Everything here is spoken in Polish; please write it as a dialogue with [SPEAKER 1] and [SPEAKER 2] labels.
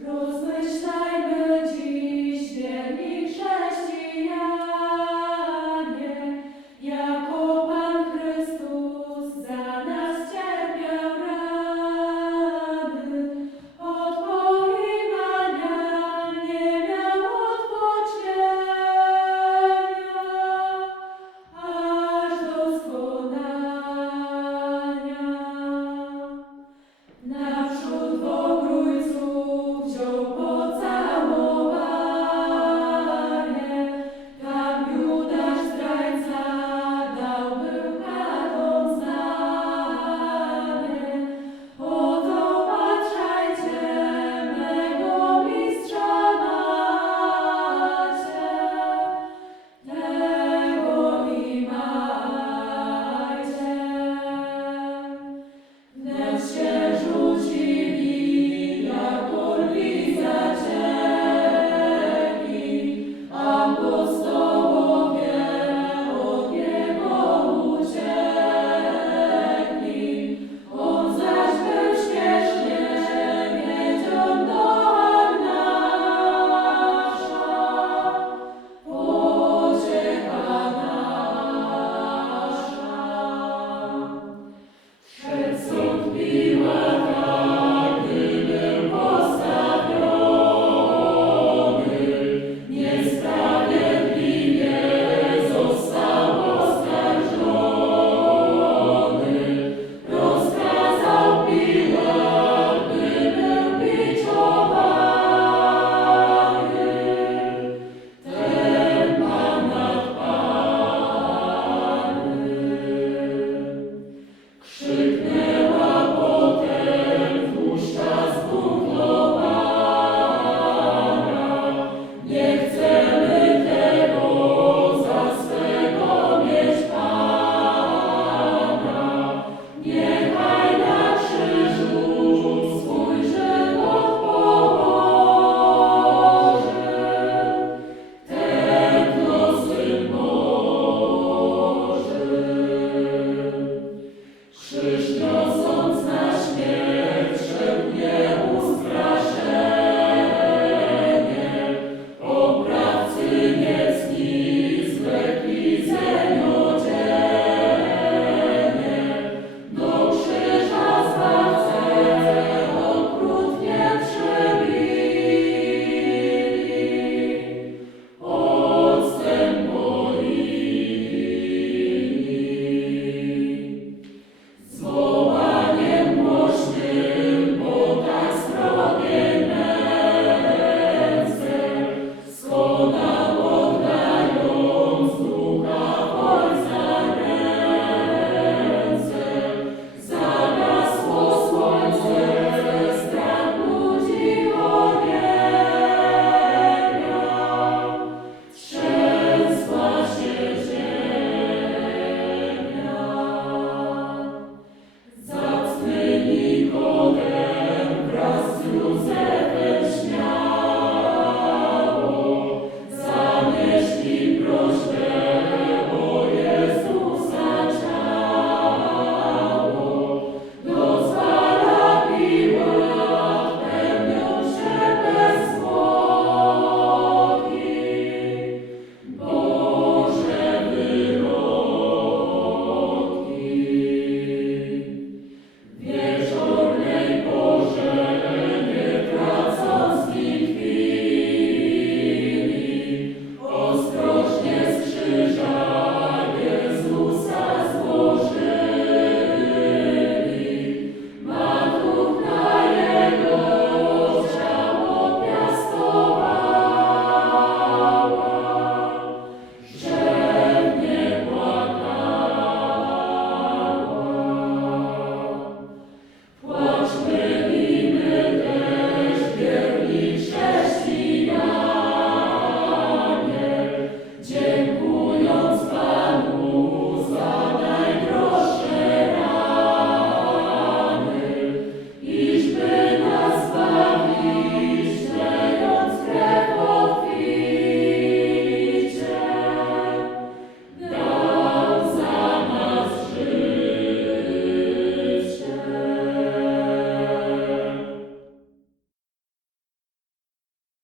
[SPEAKER 1] Rozmyślajmy dziś, wierni chrześcijanie,